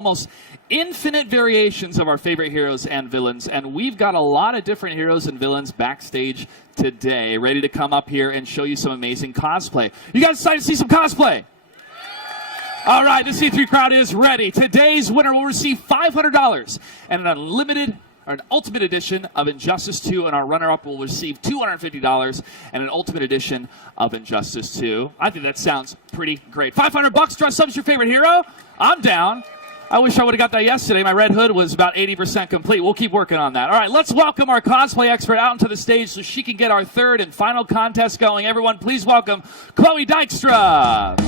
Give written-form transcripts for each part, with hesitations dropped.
almost infinite variations of our favorite heroes and villains, and we've got a lot of different heroes and villains backstage today, ready to come up here and show you some amazing cosplay. You guys excited to see some cosplay? All right, the C3 crowd is ready. Today's winner will receive $500 and an unlimited or an Ultimate Edition of Injustice 2, and our runner-up will receive $250 and an Ultimate Edition of Injustice 2. I think that sounds pretty great. $500, dress up as your favorite hero? I'm down. I wish I would have got that yesterday. My red hood was about 80% complete. We'll keep working on that. All right, let's welcome our cosplay expert out into the stage so she can get our third and final contest going. Everyone, please welcome Chloe Dykstra.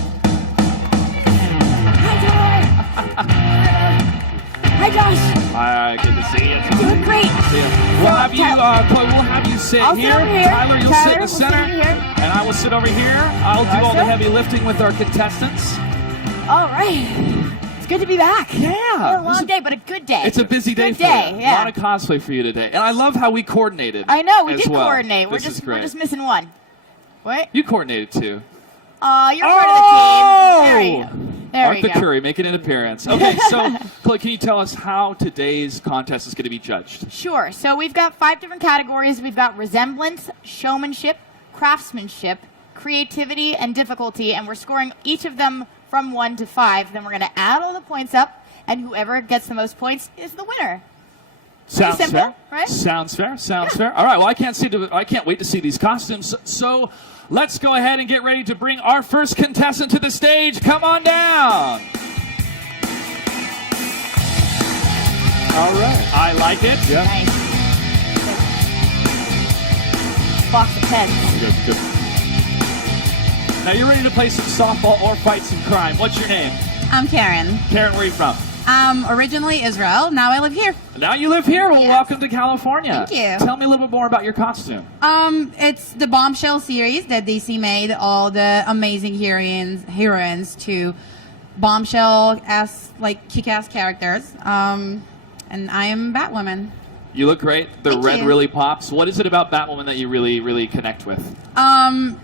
Hi, Josh. Hi, good to see you. You look great. We'll have you, Chloe, we'll have you sit I'll here. sit over here. Tyler, you'll sit in the center. And I will sit over here. I'll do all the heavy lifting with our contestants. All right. It's good to be back. Yeah. A long day, but a good day. It's a busy day for you. Yeah. A lot of cosplay for you today. And I love how we coordinated. I know, we as did well. coordinate. We're This is just missing one. What? You coordinated too. You're part of the team. There you go. There Arthur we go. Curry making an appearance. Okay, so Chloe, can you tell us how today's contest is going to be judged? Sure. So we've got 5 different categories. We've got resemblance, showmanship, craftsmanship, creativity, and difficulty, and we're scoring each of them from 1 to 5. Then we're going to add all the points up, and whoever gets the most points is the winner. Sounds simple, fair. right? Sounds fair. Sounds fair. All right. Well, I can't wait to see these costumes. So let's go ahead and get ready to bring our first contestant to the stage. Come on down. All right. I like it. Yeah. Nice. Box of pens. Good. Now you're ready to play some softball or fight some crime. What's your name? I'm Karen. Karen, where are you from? Originally Israel. Now I live here. Now you live here. Well, Yes. welcome to California. Thank you. Tell me a little bit more about your costume. It's the Bombshell series that DC made all the amazing heroines to Bombshell-ass, like kick-ass characters. And I am Batwoman. You look great. The Thank red you. really pops. What is it about Batwoman that you really, really connect with?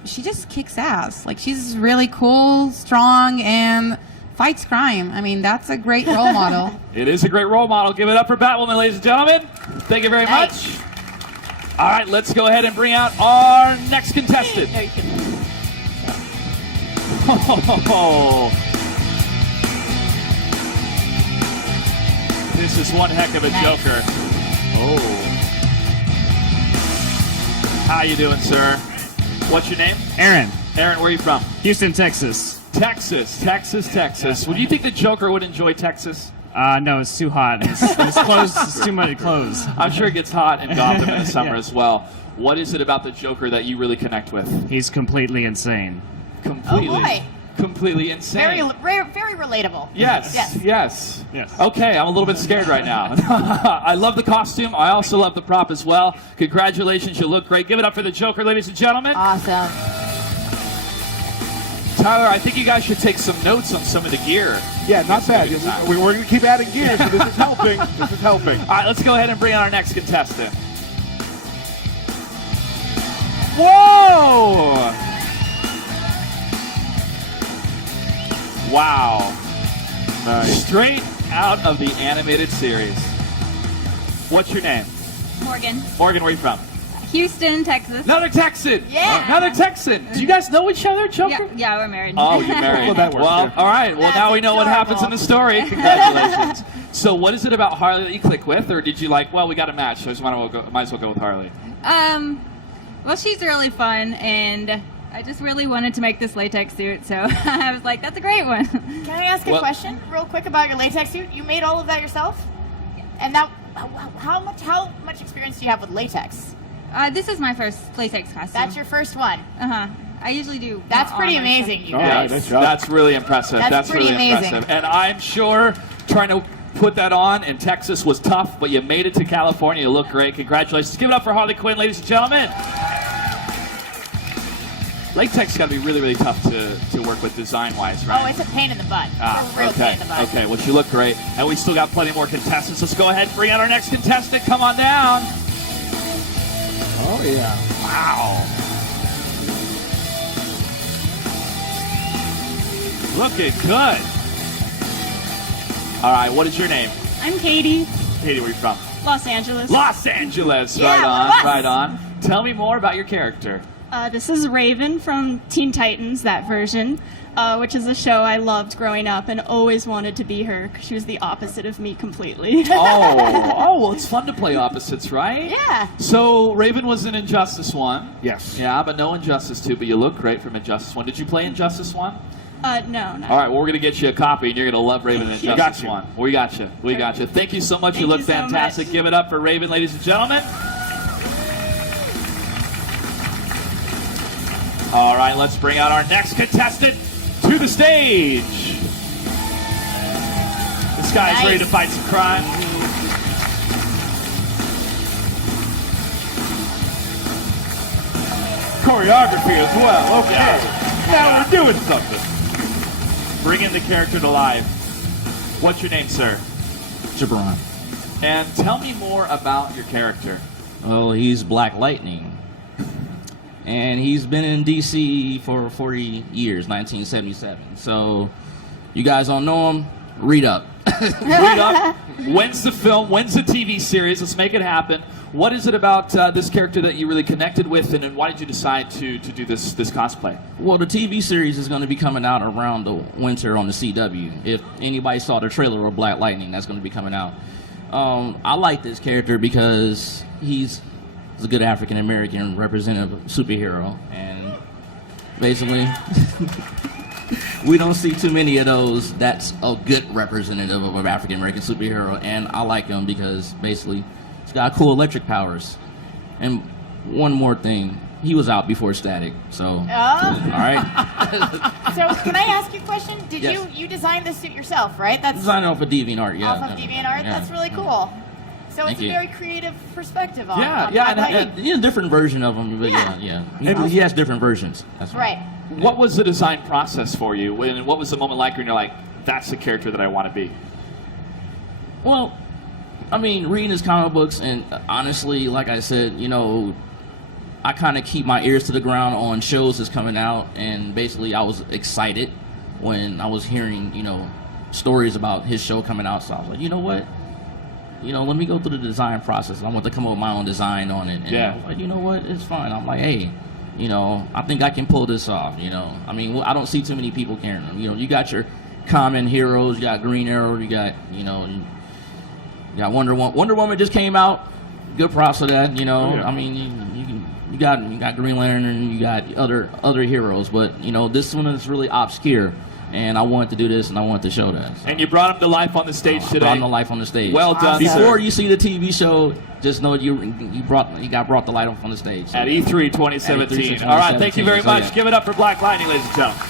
She just kicks ass. Like, she's really cool, strong, and fights crime. I mean, that's a great role model. It is a great role model. Give it up for Batwoman, ladies and gentlemen. Thank you very much. All right, let's go ahead and bring out our next contestant. No, you can. This is one heck of a Nice. Joker. Oh. How you doing, sir? What's your name? Aaron, Aaron, where are you from? Houston, Texas. Texas. Would you think the Joker would enjoy Texas? No, it's too hot. It's clothes. It's too many clothes. I'm sure it gets hot in Gotham in the summer Yeah. as well. What is it about the Joker that you really connect with? He's completely insane. Completely. Oh, boy. Completely insane. Very relatable. Yes. Yes. Okay, I'm a little bit scared right now. I love the costume. I also love the prop as well. Congratulations, you look great. Give it up for the Joker, ladies and gentlemen. Awesome. Tyler, I think you guys should take some notes on some of the gear. Yeah, not bad. We're going to keep adding gear, so this is helping. This is helping. All right, let's go ahead and bring on our next contestant. Whoa! Wow. Nice. Straight out of the animated series. What's your name? Morgan. Morgan, where are you from? Houston, Texas. Another Texan. Yeah. Another Texan. Do you guys know each other, Joker? Yeah, we're married. Oh, you're married. Well, that works, Well, yeah. all right. Well, That's now we know what happens in the story. Congratulations. So what is it about Harley that you click with? Or did you like, well, we got a match, so I just might as well go with Harley? Well, she's really fun, and I just really wanted to make this latex suit, so I was like, that's a great one. Can I ask a Well- question real quick about your latex suit? You made all of that yourself? And now, how much experience do you have with latex? This is my first latex costume. That's your first one. I usually do. That's pretty armor amazing, stuff. you Oh, yeah, guys. nice job. That's really impressive. That's pretty really amazing. impressive. And I'm sure trying to put that on in Texas was tough, but you made it to California. You look great. Congratulations. Give it up for Harley Quinn, ladies and gentlemen. Latex got to be really, really tough to work with design-wise, right? Oh, it's a pain in the butt. It's a real okay. pain in the butt. Okay, well, you look great. And we still got plenty more contestants. Let's go ahead and bring out our next contestant. Come on down. Oh, yeah. Wow. Looking good. All right, what is your name? I'm Katie, Katie, where are you from? Los Angeles. Los Angeles. Yeah, Right on, West. right on. Tell me more about your character. This is Raven from Teen Titans, that version, which is a show I loved growing up and always wanted to be her because she was the opposite of me completely. Well, it's fun to play opposites, right? Yeah. So Raven was in Injustice 1. Yes. Yeah, but no Injustice 2, but you look great from Injustice 1. Did you play Injustice 1? No. All right, well, we're going to get you a copy, and you're going to love Raven in Injustice got you. 1. We got you. We got you. Thank you so much. You Thank look you so fantastic. much. Give it up for Raven, ladies and gentlemen. All right, let's bring out our next contestant to the stage. This guy's Nice. ready to fight some crime. Choreography as well. Okay. Yeah. Now we're doing something. Bringing the character to life. What's your name, sir? Jabron. And tell me more about your character. Well, he's Black Lightning. And he's been in DC for 40 years, 1977. So, you guys don't know him? Read up. Read up. When's the film? When's the TV series? Let's make it happen. What is it about this character that you really connected with, and why did you decide to do this cosplay? Well, the TV series is going to be coming out around the winter on the CW. If anybody saw the trailer of Black Lightning, that's going to be coming out. I like this character because he's a good African-American representative superhero, and basically we don't see too many of those that's a good representative of an African-American superhero, and I like him because basically he's got cool electric powers. And one more thing, he was out before Static, so all right. So can I ask you a question? Did Yes. you design this suit yourself, right? That's Design off of DeviantArt, yeah. off of DeviantArt. Yeah. That's really cool. So Thank it's a you. very creative perspective on Yeah, on yeah, Black and- Lightning. Yeah, a different version of him, but Yeah. yeah. He has different versions. That's Right. What was the design process for you? What was the moment like when you're like, that's the character that I want to be? Well, I mean, reading his comic books, and honestly, like I said, you know, I kind of keep my ears to the ground on shows that's coming out, and basically I was excited when I was hearing, you know, stories about his show coming out, so I was like, you know what? You know, let me go through the design process. I want to come up with my own design on it. And Yeah. I was like, you know what? It's fine. I'm like, hey, you know, I think I can pull this off, you know. I mean, I don't see too many people carrying them. You know, you got your common heroes, you got Green Arrow, you got, you know, you got Wonder Woman. Wonder Woman just came out. Good props for that, you know. Oh, yeah. I mean, you got Green Lantern and you got other heroes, but, you know, this one is really obscure. And I wanted to do this, and I wanted to show that. So. And you brought him to life on the stage I today. brought him to life on the stage. Well done, Before sir. you see the TV show, just know you got brought to life on the stage. So. At E3 2017. At E3 All right, thank you very 2017, much. so yeah. Give it up for Black Lightning, ladies and gentlemen.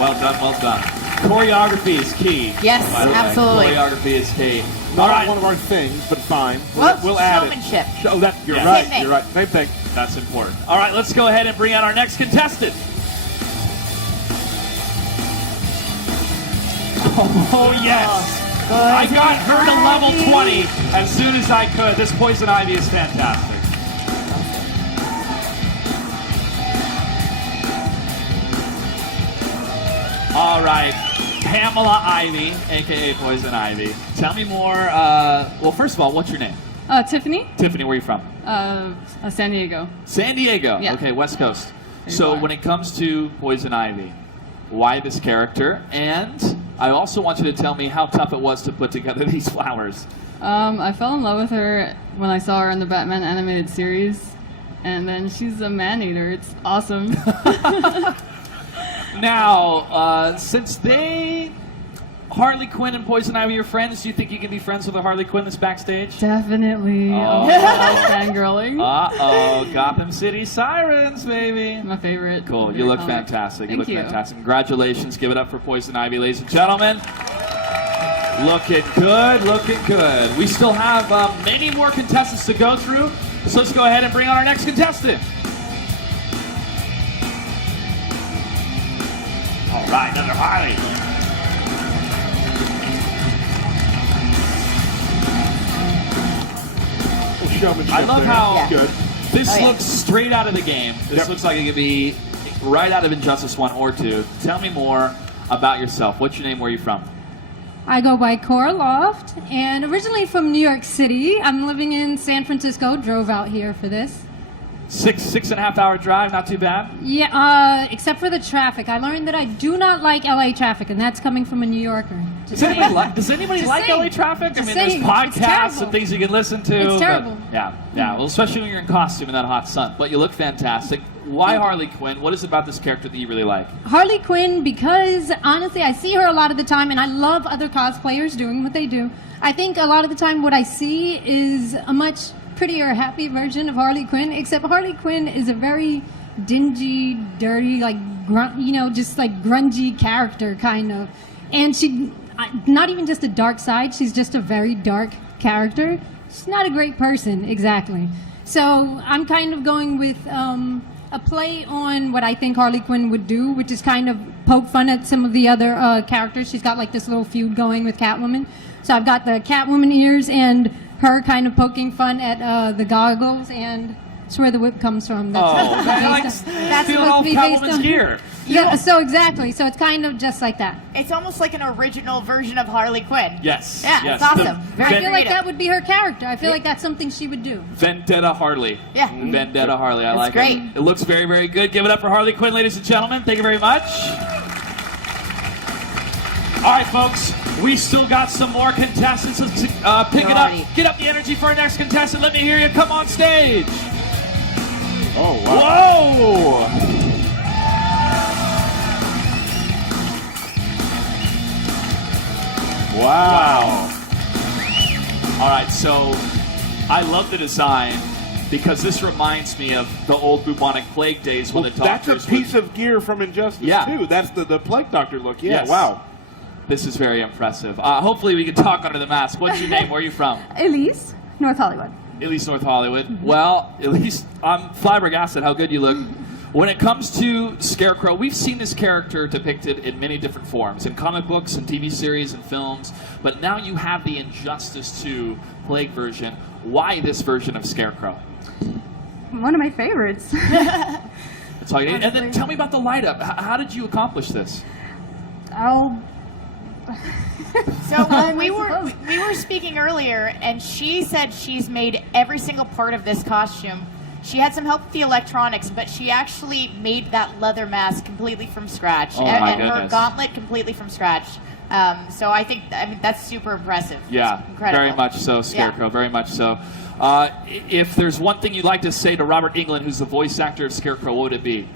Well done, well done. Choreography is key. Yes, by the way. absolutely. Choreography is key. Not All right, one of our things, but fine. Well, We'll add showmanship. it. Oh, that you're Yeah. right. Same thing. You're right. Same thing. that's important. All right, let's go ahead and bring out our next contestant. Oh, yes. I got her to level 20 as soon as I could. This Poison Ivy is fantastic. All right, Pamela Ivy, a.k.a. Poison Ivy. Tell me more. Well, first of all, what's your name? Tiffany, Tiffany, where are you from? San Diego. San Diego. Yeah. Okay, West Coast. Very So far. when it comes to Poison Ivy, why this character? And I also want you to tell me how tough it was to put together these flowers. I fell in love with her when I saw her in the Batman animated series, and then she's a man-eater. It's awesome. Now, since Harley Quinn and Poison Ivy are friends, do you think you can be friends with a Harley Quinn that's backstage? Definitely. Oh. Fangirling. Uh-oh, Gotham City Sirens, baby. My favorite. Cool, you favorite look comic. fantastic. You Thank look fantastic. Congratulations. Give it up for Poison Ivy, ladies and gentlemen. Looking good, looking good. We still have many more contestants to go through, so let's go ahead and bring on our next contestant. All right, another Harley. Showmanship I love there. how- Yeah. Good. This Oh, yeah. looks straight out of the game. This Yep. looks like it could be right out of Injustice 1 or 2. Tell me more about yourself. What's your name? Where are you from? I go by Cora Loft, and originally from New York City. I'm living in San Francisco, drove out here for this. 6.5 hour drive, not too bad. Yeah, except for the traffic. I learned that I do not like LA traffic, and that's coming from a New Yorker. Does anybody like saying. LA traffic? I Just mean, saying. there's It's podcasts terrible. and things you can listen to. It's but- terrible. Yeah. Well, especially when you're in costume in that hot sun. But you look fantastic. Why Harley Quinn? What is it about this character that you really like? Harley Quinn, because honestly, I see her a lot of the time, and I love other cosplayers doing what they do. I think a lot of the time what I see is a much prettier, happy version of Harley Quinn, except Harley Quinn is a very dingy, dirty, like, just like grungy character, kind of. And she, not even just a dark side, she's just a very dark character. She's not a great person, exactly. So I'm kind of going with a play on what I think Harley Quinn would do, which is kind of poke fun at some of the other characters. She's got like this little feud going with Catwoman. So I've got the Catwoman ears and her kind of poking fun at the goggles, and that's where the whip comes from. That's That's all Catwoman's gear. Yeah, so exactly. So it's kind of just like that. It's almost like an original version of Harley Quinn. Yes. Yeah, yes. it's awesome. Very I feel like creative. that would be her character. I feel like that's something she would do. Vendetta Harley. Yeah. Vendetta Harley. I like great. it. It looks very, very good. Give it up for Harley Quinn, ladies and gentlemen. Thank you very much. All right, folks. We still got some more contestants. Let's pick it up. Get up the energy for our next contestant. Let me hear you. Come on stage. Oh, wow. Whoa! Wow. All right, so I love the design because this reminds me of the old bubonic plague days when the That's doctors a piece of gear from Injustice, Yeah. too. That's the plague doctor look. Yeah, Yes. wow. This is very impressive. Hopefully we can talk under the mask. What's your name? Where are you from? Elise, North Hollywood. At least North Hollywood. Well, at least I'm flabbergasted how good you look. When it comes to Scarecrow, we've seen this character depicted in many different forms, in comic books and TV series and films, but now you have the Injustice 2 Plague version. Why this version of Scarecrow? One of my favorites. That's all you need. And then tell me about the light up. How did you accomplish this? So we were speaking earlier, and she said she's made every single part of this costume. She had some help with the electronics, but she actually made that leather mask completely from scratch, Oh, my and her goodness. gauntlet completely from scratch. So I mean, that's super impressive. Yeah, It's incredible. very much so, Scarecrow, very much so. If there's one thing you'd like to say to Robert Englund, who's the voice actor of Scarecrow, what would it be?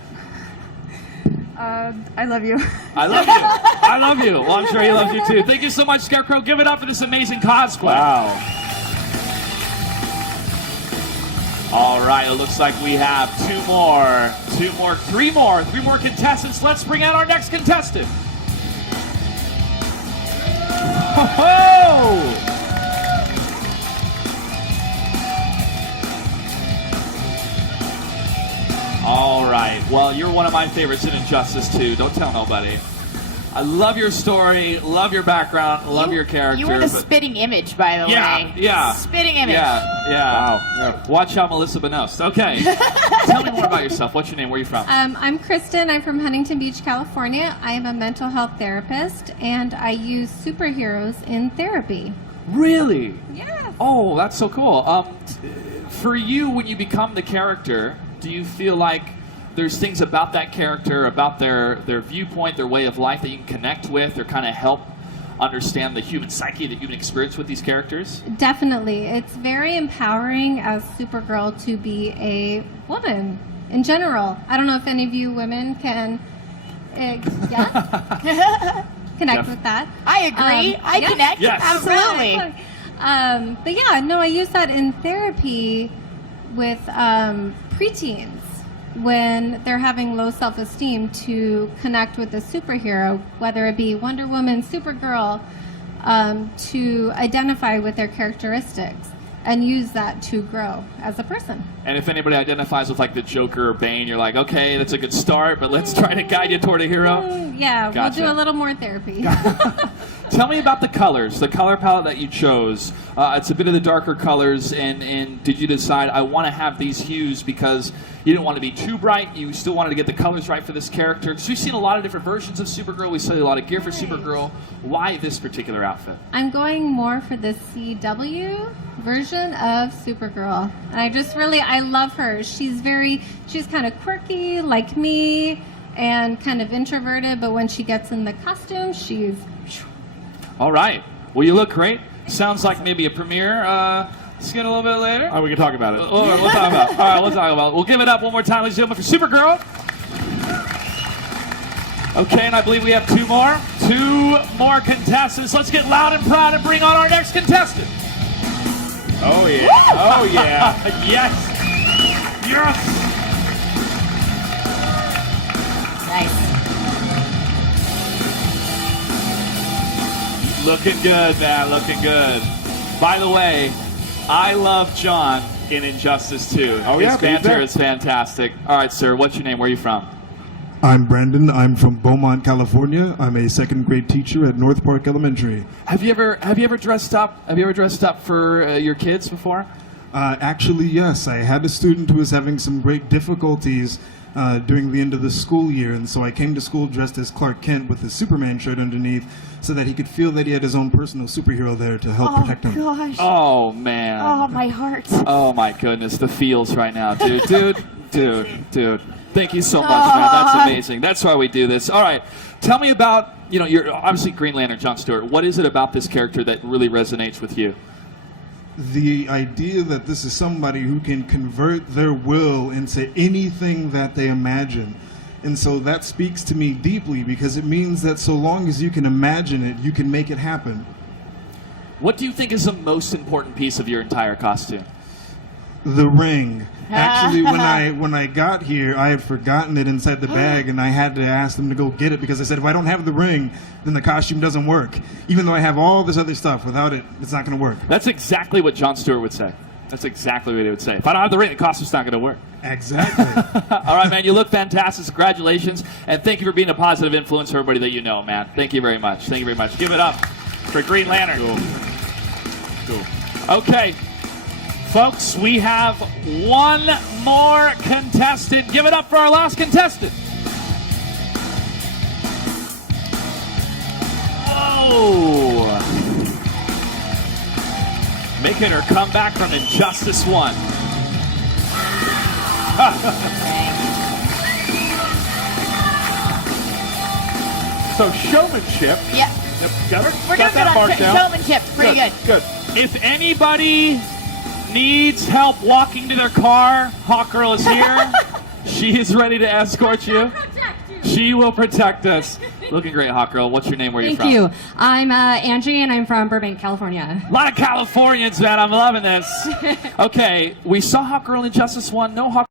I love you. I love you. I love you. Well, I'm sure he loves you too. Thank you so much, Scarecrow. Give it up for this amazing cosplay. Wow. All right, it looks like we have three more contestants. Let's bring out our next contestant. Ho-ho! All right. Well, you're one of my favorites in Injustice 2. Don't tell nobody. I love your story, love your background, love your character. You were the but- spitting image, by the way. Yeah. Spitting image. Yeah. Wow. Watch out, Melissa Benost. Okay. Tell me more about yourself. What's your name? Where are you from? I'm Kristen. I'm from Huntington Beach, California. I am a mental health therapist, and I use superheroes in therapy. Really? Yes. Oh, that's so cool. For you, when you become the character, do you feel like there's things about that character, about their viewpoint, their way of life that you can connect with or kind of help understand the human psyche that you've experienced with these characters? Definitely. It's very empowering as Supergirl to be a woman in general. I don't know if any of you women can connect with that. I agree. I yes. connect. Yes. Absolutely. But yeah, no, I use that in therapy with preteens when they're having low self-esteem to connect with a superhero, whether it be Wonder Woman, Supergirl, to identify with their characteristics and use that to grow as a person. And if anybody identifies with like the Joker or Bane, you're like, okay, that's a good start, but let's try to guide you toward a hero. Yeah, Gotcha. we'll do a little more therapy. Tell me about the colors, the color palette that you chose. It's a bit of the darker colors, and did you decide, I want to have these hues because you didn't want to be too bright, you still wanted to get the colors right for this character? Because we've seen a lot of different versions of Supergirl, we saw a lot of gear for Supergirl. Why this particular outfit? I'm going more for the CW version of Supergirl. And I love her. She's kind of quirky, like me, and kind of introverted, but when she gets in the costume, she's... All right. Well, you look great. Sounds like maybe a premiere. Let's get a little bit later. Oh, we can talk about it. We'll talk about it. All right, we'll talk about it. We'll give it up one more time, ladies and gentlemen, for Supergirl. Okay, and I believe we have two more contestants. Let's get loud and proud and bring on our next contestant. Oh, yeah. Oh, yeah. Yes. Yes. Nice. Looking good, man. Looking good. By the way, I love John in Injustice 2. Oh, yeah, His banter is fantastic. All right, sir. What's your name? Where are you from? I'm Brandon. I'm from Beaumont, California. I'm a second grade teacher at North Park Elementary. Have you ever dressed up? Have you ever dressed up for your kids before? Actually, yes. I had a student who was having some great difficulties during the end of the school year, and so I came to school dressed as Clark Kent with his Superman shirt underneath so that he could feel that he had his own personal superhero there to help protect him. Oh, gosh. Oh, man. Oh, my heart. Oh, my goodness. The feels right now, dude. Dude. Thank you so much, man. That's amazing. That's why we do this. All right. Tell me about, you're obviously Green Lantern, John Stewart. What is it about this character that really resonates with you? The idea that this is somebody who can convert their will into anything that they imagine. And so that speaks to me deeply because it means that so long as you can imagine it, you can make it happen. What do you think is the most important piece of your entire costume? The ring. Actually, when I got here, I had forgotten it inside the bag, and I had to ask them to go get it because I said, if I don't have the ring, then the costume doesn't work. Even though I have all this other stuff, without it, it's not going to work. That's exactly what John Stewart would say. That's exactly what he would say. If I don't have the ring, the costume's not going to work. Exactly. All right, man, you look fantastic. Congratulations, and thank you for being a positive influence for everybody that you know, man. Thank you very much. Thank you very much. Give it up for Green Lantern. Cool. Okay. Folks, we have one more contestant. Give it up for our last contestant. Whoa. Making her come back from Injustice 1. So showmanship. Yep. Got her? We're Got doing that good on marked down. showmanship. Pretty good. Good. If anybody needs help walking to their car, Hawkgirl is here. She is ready to escort you. She will protect us. Looking great, Hawkgirl. What's your name? Where are you from? Thank you. I'm Angie, and I'm from Burbank, California. A lot of Californians, man. I'm loving this. Okay, we saw Hawkgirl in Injustice 1. No Hawk.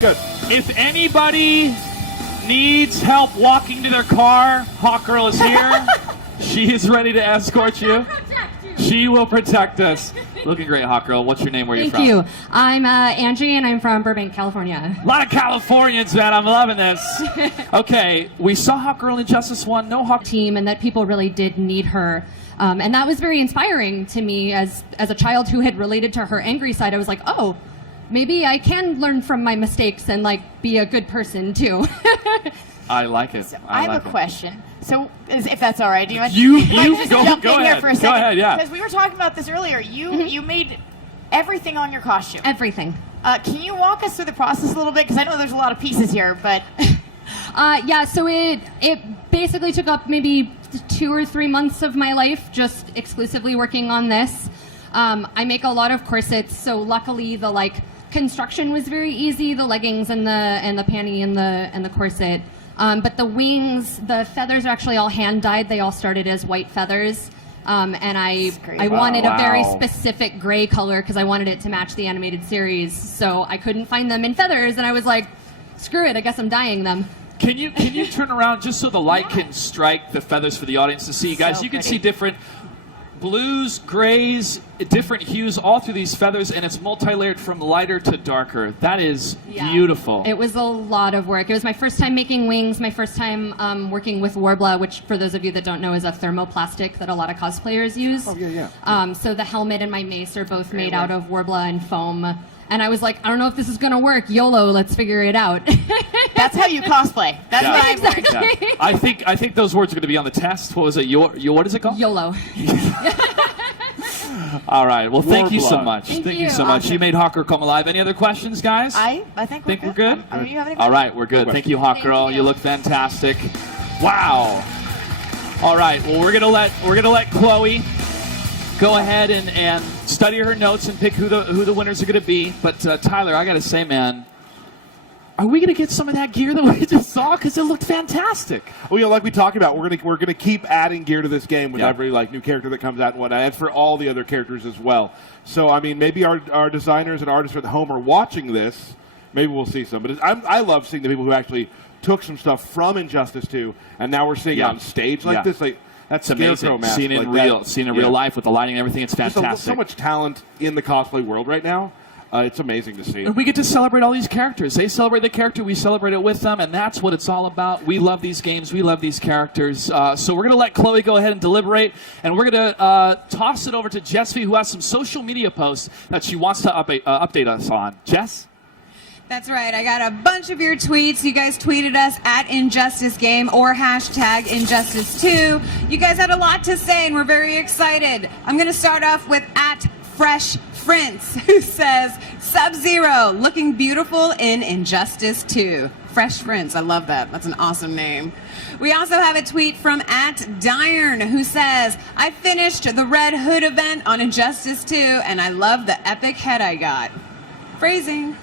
Good. If anybody needs help walking to their car, Hawkgirl is here. She is ready to escort you. She will protect us. Looking great, Hawkgirl. What's your name? Where are you from? Thank you. I'm Angie, and I'm from Burbank, California. A lot of Californians, man. I'm loving this. Okay, we saw Hawkgirl in Injustice 1. No Hawk team, and that people really did need her. And that was very inspiring to me as a child who had related to her angry side. I was like, oh, maybe I can learn from my mistakes and be a good person too. I like it. So I have a question. So, if that's all right, do you want You just go jump in ahead. here for a second? Go ahead, yeah. Because we were talking about this earlier. You made everything on your costume. Everything. Can you walk us through the process a little bit? Because I know there's a lot of pieces here, but Yeah, so it basically took up maybe 2 or 3 months of my life just exclusively working on this. I make a lot of corsets, so luckily the construction was very easy, the leggings and the panty and the corset. But the wings, the feathers are actually all hand dyed. They all started as white feathers. And I wanted a very specific gray color because I wanted it to match the animated series. So I couldn't find them in feathers, and I was like, screw it, I guess I'm dyeing them. Can you turn around just so the light can strike the feathers for the audience to see? Guys, you can see different blues, grays, different hues all through these feathers, and it's multi-layered from lighter to darker. That is beautiful. It was a lot of work. It was my first time making wings, my first time working with Warbla, which for those of you that don't know is a thermoplastic that a lot of cosplayers use. Oh, yeah. So the helmet and my mace are both made out of Warbla and foam. And I was like, I don't know if this is going to work. YOLO, let's figure it out. That's how you cosplay. That's right. Exactly. Yeah. I think those words are going to be on the test. What was it? What is it called? YOLO. All right. Well, thank you so much. Thank you you. so much. You made Hawker come alive. Any other questions, guys? I think we're good. Do you have any All right, we're good. Thank you, Hawk Girl. You look fantastic. Wow. All right. Well, we're gonna let Chloe go ahead and study her notes and pick who the winners are going to be. But Tyler, I got to say, man, are we going to get some of that gear that we just saw? Because it looked fantastic. Well, like we talked about, we're gonna keep adding gear to this game with every new character that comes out and whatnot, and for all the other characters as well. So I mean, maybe our designers and artists at home are watching this. Maybe we'll see some. But I love seeing the people who actually took some stuff from Injustice 2, and now we're seeing it on stage like this. That's amazing. Mask, seen in real life with the lighting and everything. It's fantastic. So much talent in the cosplay world right now. It's amazing to see. And we get to celebrate all these characters. They celebrate the character, we celebrate it with them, and that's what it's all about. We love these games. We love these characters. So we're going to let Chloe go ahead and deliberate, and we're going to toss it over to Jessy, who has some social media posts that she wants to update us on. Jess? That's right. I got a bunch of your tweets. You guys tweeted us at Injustice Game or hashtag Injustice2. You guys had a lot to say, and we're very excited. I'm going to start off with at Fresh Prince, who says, Sub-Zero, looking beautiful in Injustice 2. Fresh Prince, I love that. That's an awesome name. We also have a tweet from at Dyern, who says, I finished the Red Hood event on Injustice 2, and I love the epic head I got. Phrasing.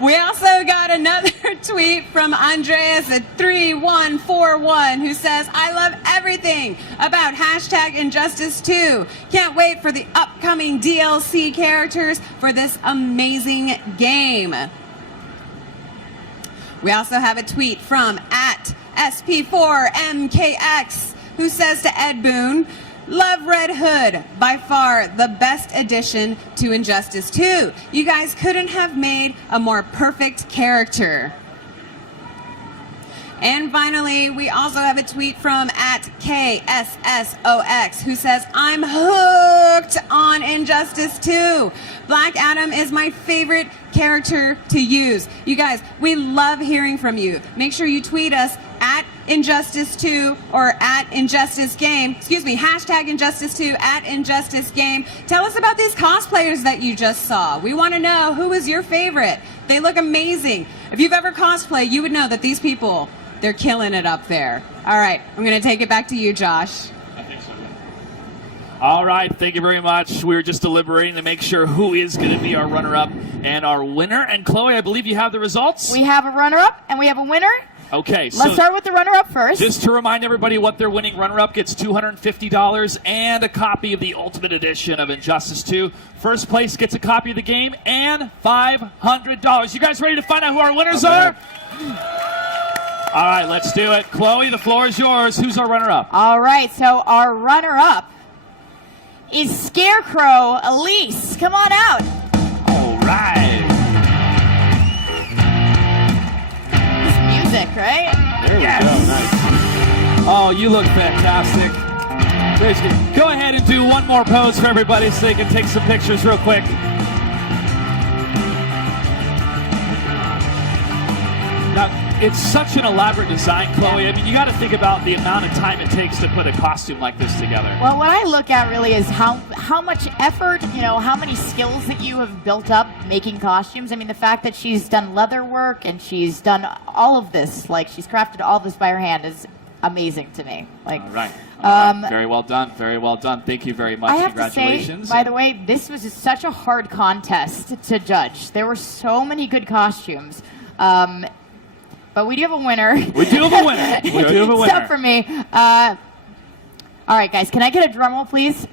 We also got another tweet from Andreas at 3141 who says, I love everything about hashtag Injustice 2. Can't wait for the upcoming DLC characters for this amazing game. We also have a tweet from at SP4MKX who says to Ed Boon, love Red Hood, by far the best addition to Injustice 2. You guys couldn't have made a more perfect character. And finally, we also have a tweet from at KSSOX who says, I'm hooked on Injustice 2. Black Adam is my favorite character to use. You guys, we love hearing from you. Make sure you tweet us at Injustice 2 or at Injustice Game. Excuse me, hashtag Injustice 2 at Injustice Game. Tell us about these cosplayers that you just saw. We want to know who is your favorite. They look amazing. If you've ever cosplayed, you would know that these people, they're killing it up there. All right, I'm going to take it back to you, Josh. All right, thank you very much. We were just deliberating to make sure who is going to be our runner-up and our winner. And Chloe, I believe you have the results? We have a runner-up and we have a winner. Okay, so let's start with the runner-up first. Just to remind everybody what they're winning, runner-up gets $250 and a copy of the Ultimate Edition of Injustice 2. First place gets a copy of the game and $500. You guys ready to find out who our winners are? All right, let's do it. Chloe, the floor is yours. Who's our runner-up? All right, so our runner-up is Scarecrow Elise. Come on out. All right. Right? There we go. Nice. Oh, you look fantastic. Go ahead and do one more pose for everybody so they can take some pictures real quick. Now, It's such an elaborate design, Chloe. I mean, you got to think about the amount of time it takes to put a costume like this together. Well, what I look at really is how much effort, how many skills that you have built up making costumes. I mean, the fact that she's done leather work and she's done all of this, like she's crafted all this by her hand, is amazing to me. Like, All right. Very well done. Very well done. Thank you very much. I have Congratulations. to say, by the way, this was such a hard contest to judge. There were so many good costumes. But we do have a winner. We do have a winner. We do have a winner. Except for me. All right, guys, can I get a drum roll, please?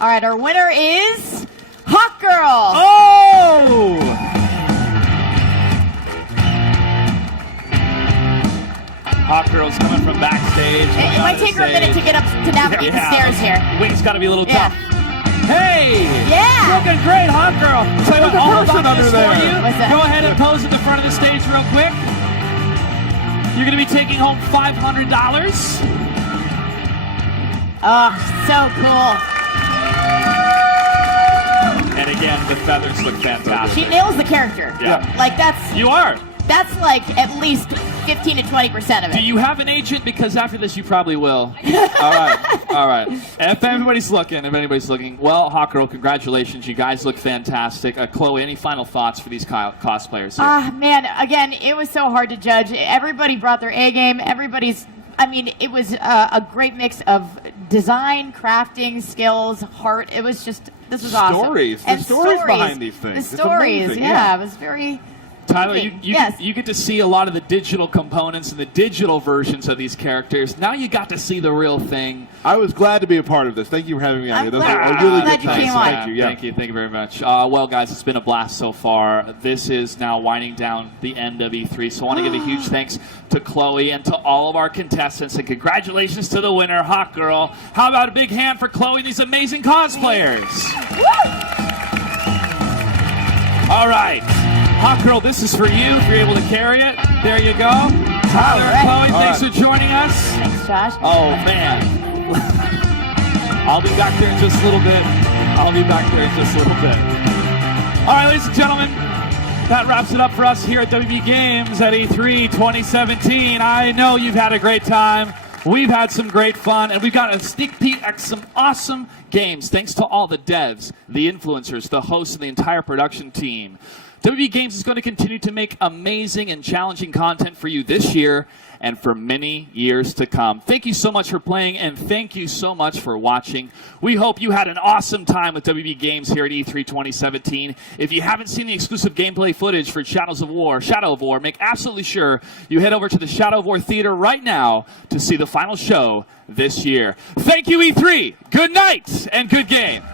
All right, our winner is Hawk Girl. Oh! Hawk Girl's coming from backstage. It might take her a minute to get up to navigate the stairs here. Wing's got to be a little tough. Hey! Yeah! Looking great, Hawk Girl. Tell you what, I'll hold on to this for you. What's that? Go ahead and pose at the front of the stage real quick. You're going to be taking home $500. Oh, so cool. And again, the feathers look fantastic. She nails the character. Yeah. Like, that's like at least 15 to 20% of it. Do you have an agent? Because after this, you probably will. All right. If anybody's looking, well, Hawk Girl, congratulations. You guys look fantastic. Chloe, any final thoughts for these cosplayers here? Man, again, it was so hard to judge. Everybody brought their A game. It was a great mix of design, crafting, skills, heart. It was just, this was awesome. Stories. The stories behind these things. The It's stories, amazing, yeah. It was very... Tyler, you Yes. get to see a lot of the digital components and the digital versions of these characters. Now you got to see the real thing. I was glad to be a part of this. Thank you for having me on here. Those glad- are a really glad good you time. came on. Thank you. Yeah. Thank you very much. Well, guys, it's been a blast so far. This is now winding down the end of E3, so I want to give a huge thanks to Chloe and to all of our contestants, and congratulations to the winner, Hawk Girl. How about a big hand for Chloe and these amazing cosplayers? All right. Hawk Girl, this is for you, if you're able to carry it. There you go. Tyler and Chloe, thanks for joining us. Thanks, Josh. Oh, man. I'll be back there in just a little bit. All right, ladies and gentlemen, that wraps it up for us here at WB Games at E3 2017. I know you've had a great time. We've had some great fun, and we've got a sneak peek at some awesome games. Thanks to all the devs, the influencers, the hosts, and the entire production team. WB Games is going to continue to make amazing and challenging content for you this year and for many years to come. Thank you so much for playing, and thank you so much for watching. We hope you had an awesome time with WB Games here at E3 2017. If you haven't seen the exclusive gameplay footage for Shadow of War, make absolutely sure you head over to the Shadow of War Theater right now to see the final show this year. Thank you, E3. Good night and good game.